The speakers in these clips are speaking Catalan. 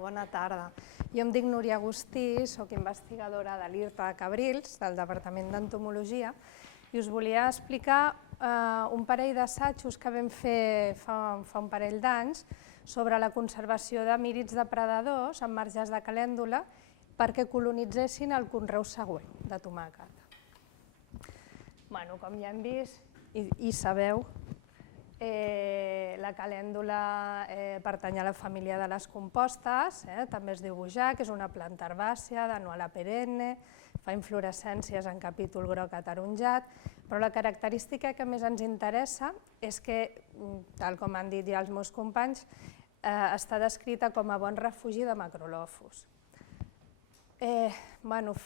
Bona tarda. Jo em dic Núria Agustí, soc investigadora de l'IRTA de Cabrils, del Departament d'Entomologia, i us volia explicar un parell d'assajos que vam fer fa un parell d'anys sobre la conservació de mirids depredadors en marges de calèndula perquè colonitzessin el conreu següent de tomàquet. Com ja hem vist i sabeu, la calèndula pertany a la família de les compostes, també es diu bojac, és una planta herbàcia d'anual perenne, fa inflorescències en capítol groc ataronjat, però la característica que més ens interessa és que, tal com han dit ja els meus companys, està descrita com a bon refugi de macrolòfos.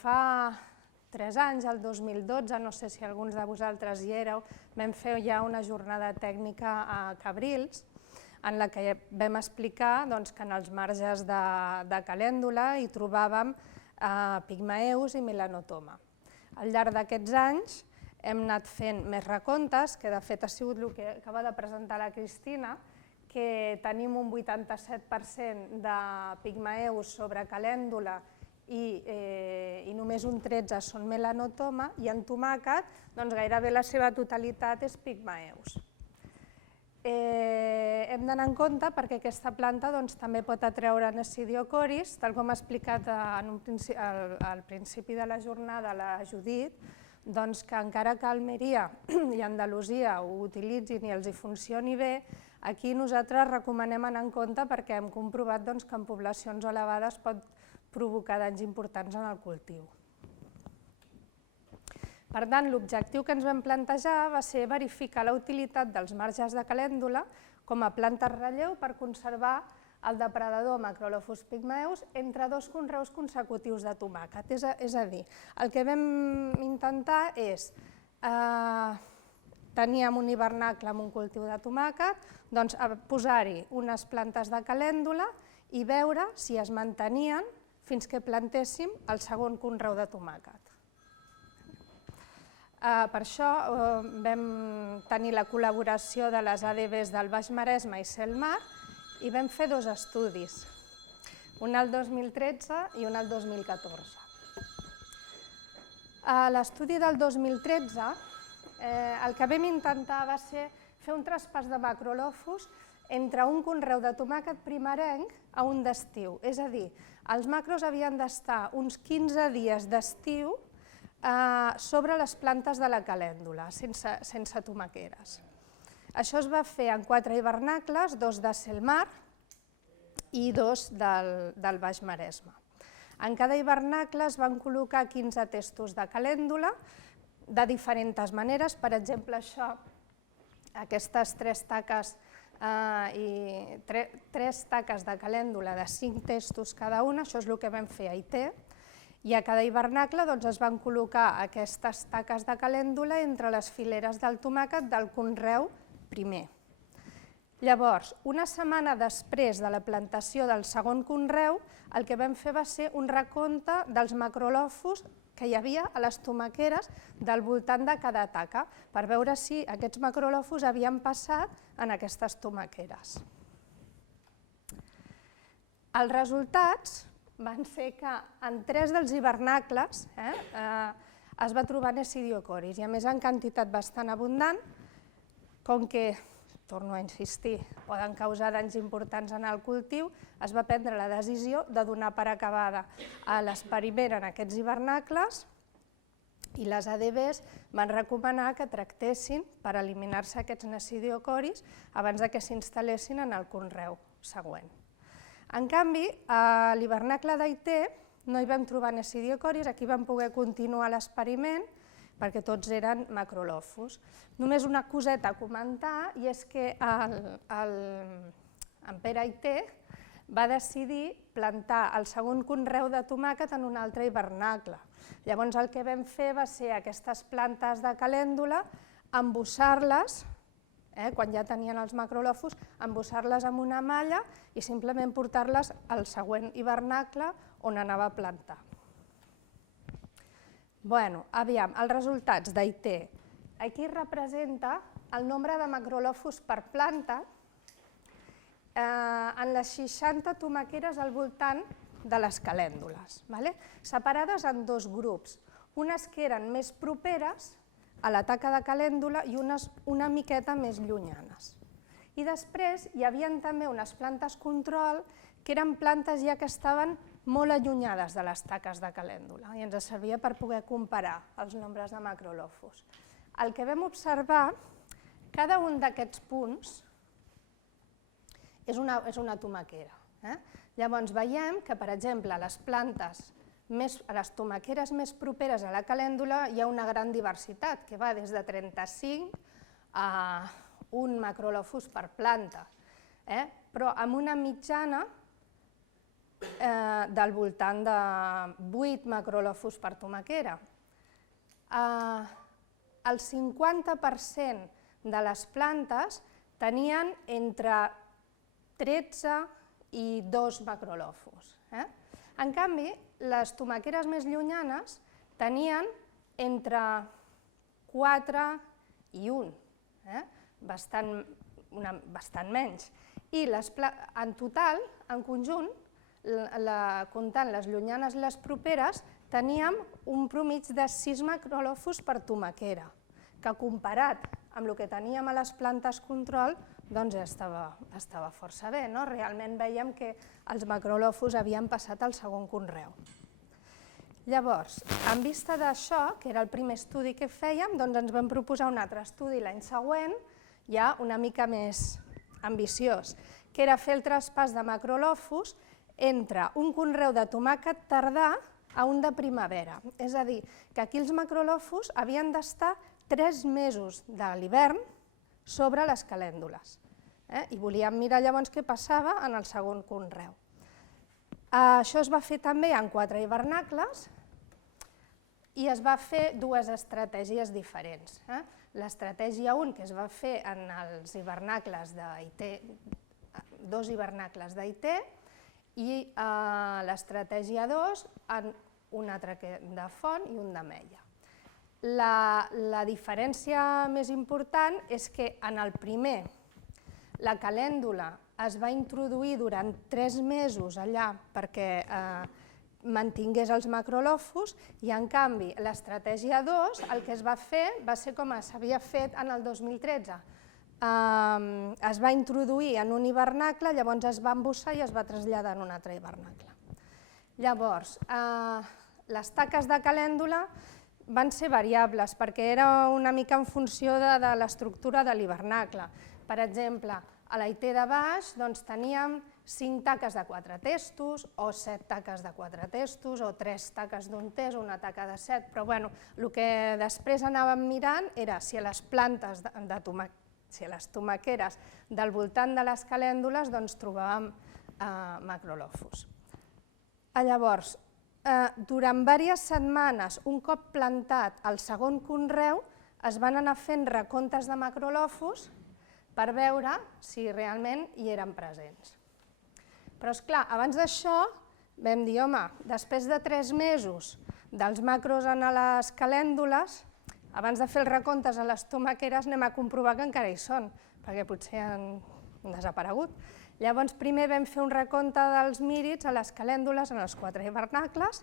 Fa 3 anys, el 2012, no sé si alguns de vosaltres hi éreu, vam fer ja una jornada tècnica a Cabrils en la que vam explicar que en els marges de calèndula hi trobàvem pigmeus i melanotoma. Al llarg d'aquests anys hem anat fent més recomptes, que de fet ha sigut el que acaba de presentar la Cristina, que tenim un 87% de pigmeus sobre calèndula i només un 13% són melanotoma, i en tomàquet gairebé la seva totalitat és pigmeus. Hem d'anar en compte perquè aquesta planta també pot atreure Nesidiocoris, tal com ha explicat al principi de la jornada la Judit, que encara que a Almeria i Andalusia ho utilitzin i els hi funcioni bé, aquí nosaltres recomanem anar en compte perquè hem comprovat que en poblacions elevades pot provocar danys importants en el cultiu. Per tant, l'objectiu que ens vam plantejar va ser verificar la utilitat dels marges de calèndula com a plantes relleu per conservar el depredador Macrolophus pygmaeus entre 2 conreus consecutius de tomàquet. És a dir, el que vam intentar és, teníem un hivernacle amb un cultiu de tomàquet, posar-hi unes plantes de calèndula i veure si es mantenien fins que plantéssim el segon conreu de tomàquet. Per això vam tenir la col·laboració de les ADBs del Baix Maresme i Selmar i vam fer 2 estudis, un el 2013 i un el 2014. A l'estudi del 2013 el que vam intentar va ser fer un traspàs de macrolophus entre un conreu de tomàquet primerenc a un d'estiu, és a dir, els macros havien d'estar uns 15 dies d'estiu sobre les plantes de la calèndula, sense tomaqueres. Això es va fer en 4 hivernacles, 2 de Selmar i 2 del Baix Maresme. En cada hivernacle es van col·locar 15 testos de calèndula de diferents maneres, per exemple, aquestes 3 taques de calèndula de 5 testos cada una, això és el que vam fer a IT, i a cada hivernacle es van col·locar aquestes taques de calèndula entre les fileres del tomàquet del conreu primer. Llavors, una setmana després de la plantació del segon conreu, el que vam fer va ser un recompte dels macrolophus que hi havia a les tomaqueres del voltant de cada taca, per veure si aquests macrolophus havien passat en aquestes tomaqueres. Els resultats van ser que en 3 dels hivernacles es va trobar Nesidiocoris, i a més en quantitat bastant abundant, com que, torno a insistir, poden causar danys importants en el cultiu, es va prendre la decisió de donar per acabada l'experiment en aquests hivernacles i les ADBs van recomanar que tractessin per eliminar-se aquests Nesidiocoris abans que s'instal·lessin en el conreu següent. En canvi, a l'hivernacle d'AIT no hi vam trobar Nesidiocoris, aquí vam poder continuar l'experiment perquè tots eren macrolophus. Només una coseta a comentar, i és que en Pere AIT va decidir plantar el segon conreu de tomàquet en un altre hivernacle. Llavors el que vam fer va ser aquestes plantes de calèndula, embossar-les, quan ja tenien els macrolophus, embossar-les amb una malla i simplement portar-les al següent hivernacle on anava a plantar. Aviam, els resultats d'AIT. Aquí representa el nombre de macrolophus per planta en les 60 tomaqueres al voltant de les calèndules, separades en dos grups, unes que eren més properes a la taca de calèndula i unes una miqueta més llunyanes. I després hi havia també unes plantes control que eren plantes ja que estaven molt allunyades de les taques de calèndula i ens servia per poder comparar els nombres de macrolofus. El que vam observar, cada un d'aquests punts és una tomaquera. Llavors veiem que, per exemple, a les tomaqueres més properes a la calèndula hi ha una gran diversitat, que va des de 35 a un macrolofus per planta, però amb una mitjana del voltant de 8 macrolofus per tomaquera. El 50% de les plantes tenien entre 13 i 2 macrolofus. En canvi, les tomaqueres més llunyanes tenien entre 4 i 1, bastant menys. I en total, en conjunt, comptant les llunyanes i les properes, teníem un promig de 6 macrolofus per tomaquera, que comparat amb el que teníem a les plantes control, doncs estava força bé. Realment veiem que els macrolofus havien passat al segon conreu. Llavors, en vista d'això, que era el primer estudi que fèiem, doncs ens vam proposar un altre estudi l'any següent, ja una mica més ambiciós, que era fer el traspàs de macrolofus entre un conreu de tomàquet tardà a un de primavera. És a dir, que aquí els macrolofus havien d'estar 3 mesos de l'hivern sobre les calèndules. I volíem mirar llavors què passava en el segon conreu. Això es va fer també en 4 hivernacles i es va fer 2 estratègies diferents. L'estratègia 1, que es va fer en els hivernacles d'IT, 2 hivernacles d'IT, i l'estratègia 2 en un altre de font i un d'ametlla. La diferència més important és que en el primer la calèndula es va introduir durant 3 mesos allà perquè mantingués els macrolofus i en canvi l'estratègia 2 el que es va fer va ser com s'havia fet en el 2013. Es va introduir en un hivernacle, llavors es va embussar i es va traslladar en un altre hivernacle. Llavors, les taques de calèndula van ser variables perquè era una mica en funció de l'estructura de l'hivernacle. Per exemple, a la IT de baix teníem 5 taques de 4 testos, o 7 taques de 4 testos, o 3 taques d'un test, o una taca de 7, però el que després anàvem mirant era si a les plantes si a les tomaqueres del voltant de les calèndules trobàvem macrolofus. Llavors, durant diverses setmanes, un cop plantat el segon conreu, es van anar fent recomptes de macrolofus per veure si realment hi eren presents. Però, esclar, abans d'això vam dir, home, després de 3 mesos dels macros en les calèndules, abans de fer els recomptes a les tomaqueres anem a comprovar que encara hi són, perquè potser han desaparegut. Llavors, primer vam fer un recompte dels mírids a les calèndules en els 4 hivernacles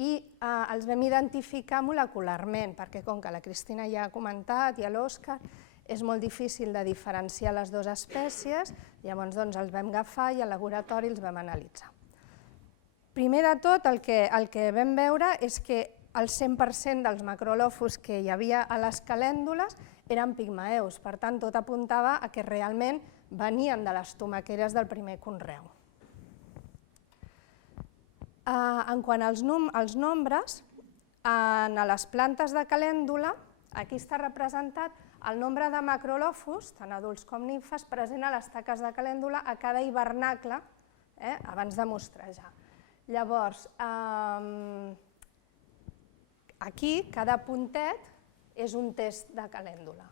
i els vam identificar molecularment, perquè com que la Cristina ja ha comentat i l'Òscar, és molt difícil de diferenciar les dues espècies, llavors els vam agafar i al laboratori els vam analitzar. Primer de tot, el que vam veure és que el 100% dels macrolofus que hi havia a les calèndules eren pigmeus, per tant, tot apuntava a que realment venien de les tomaqueres del primer conreu. En quant als nombres, en les plantes de calèndula, aquí està representat el nombre de macrolofus, tant adults com nimfes, present a les taques de calèndula a cada hivernacle, abans de mostrejar. Llavors, aquí cada puntet és un test de calèndula.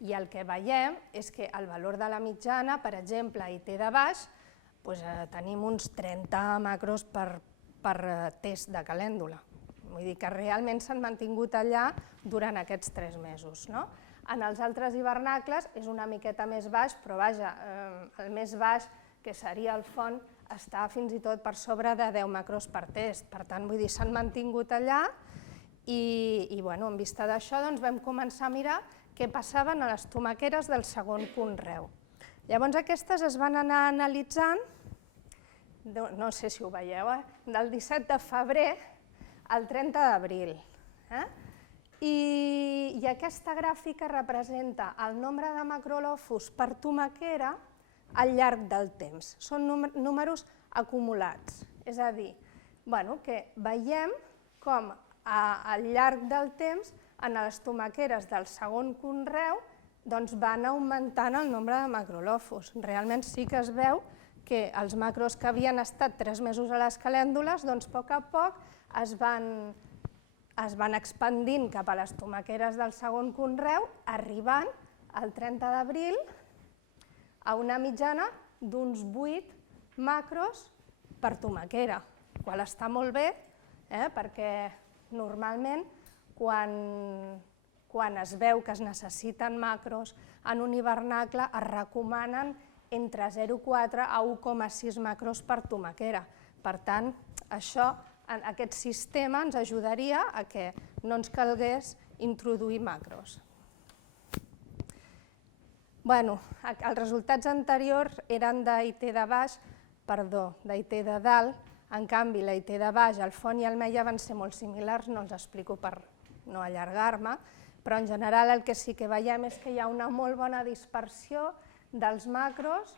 I el que veiem és que el valor de la mitjana, per exemple, a IT de baix, tenim uns 30 macros per test de calèndula. Vull dir que realment s'han mantingut allà durant aquests 3 mesos. En els altres hivernacles és una miqueta més baix, però vaja, el més baix, que seria el font, està fins i tot per sobre de 10 macros per test. Per tant, vull dir, s'han mantingut allà i en vista d'això vam començar a mirar què passaven a les tomaqueres del segon conreu. Llavors aquestes es van anar analitzant, no sé si ho veieu, del 17 de febrer al 30 d'abril. I aquesta gràfica representa el nombre de macrolòfus per tomaquera al llarg del temps. Són números acumulats, és a dir, que veiem com al llarg del temps en les tomaqueres del segon conreu van augmentant el nombre de macrolòfus. Realment sí que es veu que els macros que havien estat 3 mesos a les calèndules, a poc a poc es van expandint cap a les tomaqueres del segon conreu, arribant al 30 d'abril a una mitjana d'uns 8 macros per tomaquera, qual està molt bé, perquè normalment quan es veu que es necessiten macros en un hivernacle es recomanen entre 0,4 a 1,6 macros per tomaquera. Per tant, aquest sistema ens ajudaria a que no ens calgués introduir macros. Els resultats anteriors eren d'IT de baix, d'IT de dalt, en canvi l'IT de baix, el font i el meia van ser molt similars, no els explico per no allargar-me, però en general el que sí que veiem és que hi ha una molt bona dispersió dels macros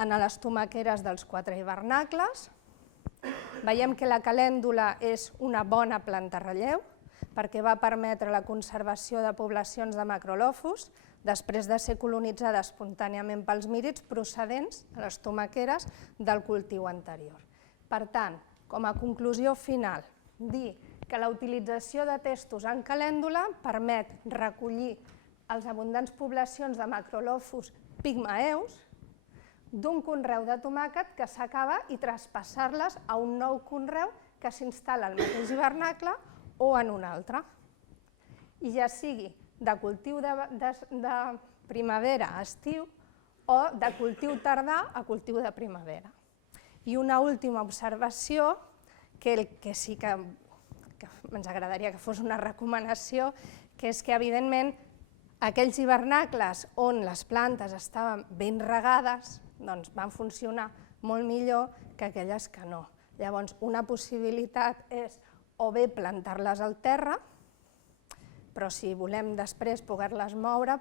en les tomaqueres dels 4 hivernacles. Veiem que la calèndula és una bona planta relleu perquè va permetre la conservació de poblacions de macrolòfus després de ser colonitzada espontàniament pels mírids procedents de les tomaqueres del cultiu anterior. Per tant, com a conclusió final, dir que la utilització de testos en calèndula permet recollir les abundants poblacions de macrolòfus pigmaeus d'un conreu de tomàquet que s'acaba i traspassar-les a un nou conreu que s'instal·la al mateix hivernacle o en un altre. I ja sigui de cultiu de primavera a estiu o de cultiu tardà a cultiu de primavera. I una última observació, que sí que ens agradaria que fos una recomanació, que és que, evidentment, aquells hivernacles on les plantes estaven ben regades van funcionar molt millor que aquelles que no. Llavors, una possibilitat és o bé plantar-les al terra, però si volem després poder-les moure,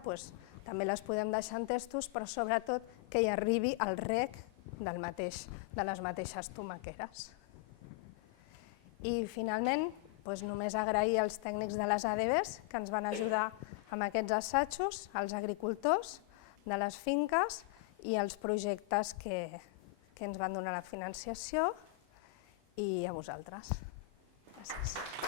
també les podem deixar en testos, però sobretot que hi arribi el reg de les mateixes tomaqueres. I finalment, només agrair als tècnics de les ADBs que ens van ajudar amb aquests assajos, als agricultors de les finques i als projectes que ens van donar la financiació i a vosaltres. Gràcies.